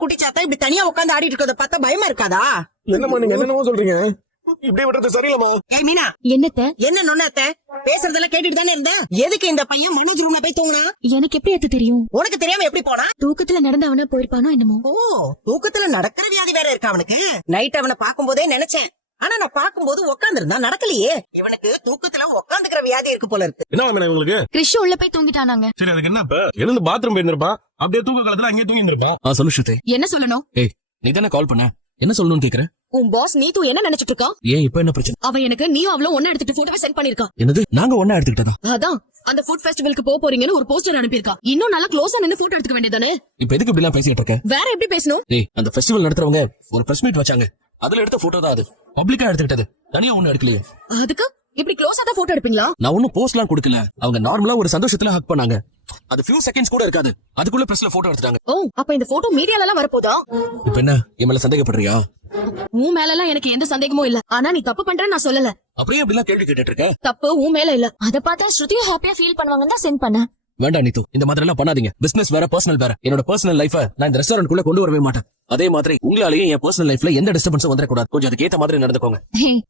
குட்டி சாத்தா இப்படி தனியா உட்காந்து ஆடிட்டு இருக்கத பார்த்தா பயமா இருக்காதா? என்னம்மா நீங்க என்னென்னமோ சொல்றீங்க? இப்படி விடுறது சரியில்லம்மா. ஏய் மீனா, என்னத்த என்ன நொண்ணாத்த? பேசுறதெல்லாம் கேட்டுட்டு தானே இருந்த. எதுக்கு இந்த பையன் மனோஜ் ரூம்ல போய் தூங்குனா? எனக்கு எப்படி அது தெரியும்? உனக்கு தெரியாம எப்படி போனா? தூக்கத்துல நடந்து அவனா போயிருப்பானோ என்னமோ. ஓ, தூக்கத்துல நடக்கிற வியாதி வேற இருக்கு அவனுக்கு. நைட் அவனை பாக்கும்போதே நினைச்சேன். ஆனா நான் பாக்கும்போது உட்காந்துருந்தா நடக்கலையே. இவனுக்கு தூக்கத்துல உட்காந்துக்கிற வியாதி இருக்கு போல இருக்கு. என்ன வாங்க உங்களுக்கு? கிறிஷ் உள்ள போய் தூங்கிட்டானாங்க. சரி அதுக்கு என்ன இப்ப? எழுந்து பாத்ரூம் போயிருந்திருப்பா. அப்படியே தூக்க காலத்துல அங்கேயே தூங்கி இருந்திருப்பா. சொல்லு ஸ்ருதி. என்ன சொல்லணும்? ஏய் நீ தானே கால் பண்ண, என்ன சொல்லணும்னு கேக்குற? உன் பாஸ் நீத்து என்ன நினைச்சிட்டு இருக்கா? ஏன் இப்ப என்ன பிரச்சனை? அவ எனக்கு நீயும் அவளும் ஒண்ணா எடுத்துட்டு போட்டோவை சென்ட் பண்ணிருக்கா. என்னது நாங்க ஒண்ணா எடுத்துக்கிட்டதா? அதான் அந்த ஃபுட் ஃபெஸ்டிவலுக்கு போறீங்கன்னு ஒரு போஸ்டர் அனுப்பியிருக்கா. இன்னும் நல்லா க்ளோஸா நின்னு போட்டோ எடுத்துக்க வேண்டியதானே? இப்ப எதுக்கு இப்படி எல்லாம் பேசிட்டு இருக்க? வேற எப்படி பேசணும்? ஏய் அந்த ஃபெஸ்டிவல் நடத்துறவங்க ஒரு பிரஸ் மீட் வச்சாங்க, அதுல எடுத்த போட்டோ தான் அது. பப்ளிக்கா எடுத்துக்கிட்டது, தனியா ஒண்ணு எடுக்கலையே. அதுக்கு இப்படி க்ளோஸா தான் போட்டோ எடுப்பீங்களா? நான் ஒன்னும் போஸ்ட் எல்லாம் கொடுக்கல. அவங்க நார்மலா ஒரு சந்தோஷத்துல ஹக் பண்ணாங்க. அது ஃபியூ செகண்ட்ஸ் கூட இருக்காது, அதுக்குள்ள பிரஸ்ல போட்டோ எடுத்துட்டாங்க. ஓ, அப்ப இந்த போட்டோ மீடியால எல்லாம் வரப்போதா? இப்ப என்ன என் மேல சந்தேகப்படுறியா? உன் மேல எல்லாம் எனக்கு எந்த சந்தேகமும் இல்ல. ஆனா நீ தப்பு பண்றேன்னு நான் சொல்லல. அப்படியே அப்படிலாம் கேள்வி கேட்டுட்டு இருக்க? தப்பு உன் மேல இல்ல. அத பார்த்தா ஸ்ருதியும் ஹாப்பியா ஃபீல் பண்ணுவாங்கன்னு தான் சென்ட் பண்ணேன். வேண்டாம் நீத்து, இந்த மாதிரி எல்லாம் பண்ணாதீங்க. பிசினஸ் வேற, பர்சனல் வேற. என்னோட பர்சனல் லைஃப நான் இந்த ரெஸ்டாரண்ட் குள்ள கொண்டு வரவே மாட்டேன். அதே மாதிரி உங்களாலேயும் என் பர்சனல் லைஃப்ல எந்த டிஸ்டர்பன்ஸும் வந்துடக்கூடாது. கொஞ்சம் அதுக்கு ஏத்த மாதிரி நடந்துக்கோங்க.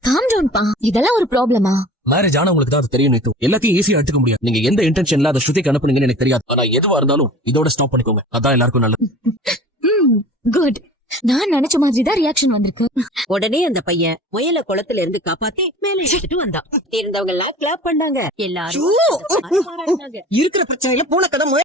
காம் டவுன் பா, இதெல்லாம் ஒரு ப்ராப்ளமா? மேரேஜ் ஆனா உங்களுக்கு தான் அது தெரியும் நீத்து. எல்லாத்தையும் ஈஸியா எடுத்துக்க முடியாது. நீங்க எந்த இன்டென்ஷன்ல அதை ஸ்ருதிக்கு அனுப்புனீங்கன்னு எனக்கு தெரியாது. ஆனா எதுவா இருந்தாலும் இதோட ஸ்டாப் பண்ணிக்கோங்க, அதான் எல்லாருக்கும் நல்லது. குட். நான் நினைச்ச மாதிரி தான் ரியாக்ஷன் வந்திருக்கு. உடனே அந்த பையன் முயல குளத்துல இருந்து காப்பாத்தி மேல எடுத்துட்டு வந்தான். இருந்தவங்க எல்லாம் கிளாப் பண்ணாங்க. எல்லாரும் பாராட்டினாங்க. இருக்கிற பிரச்சனையில பூனை கதை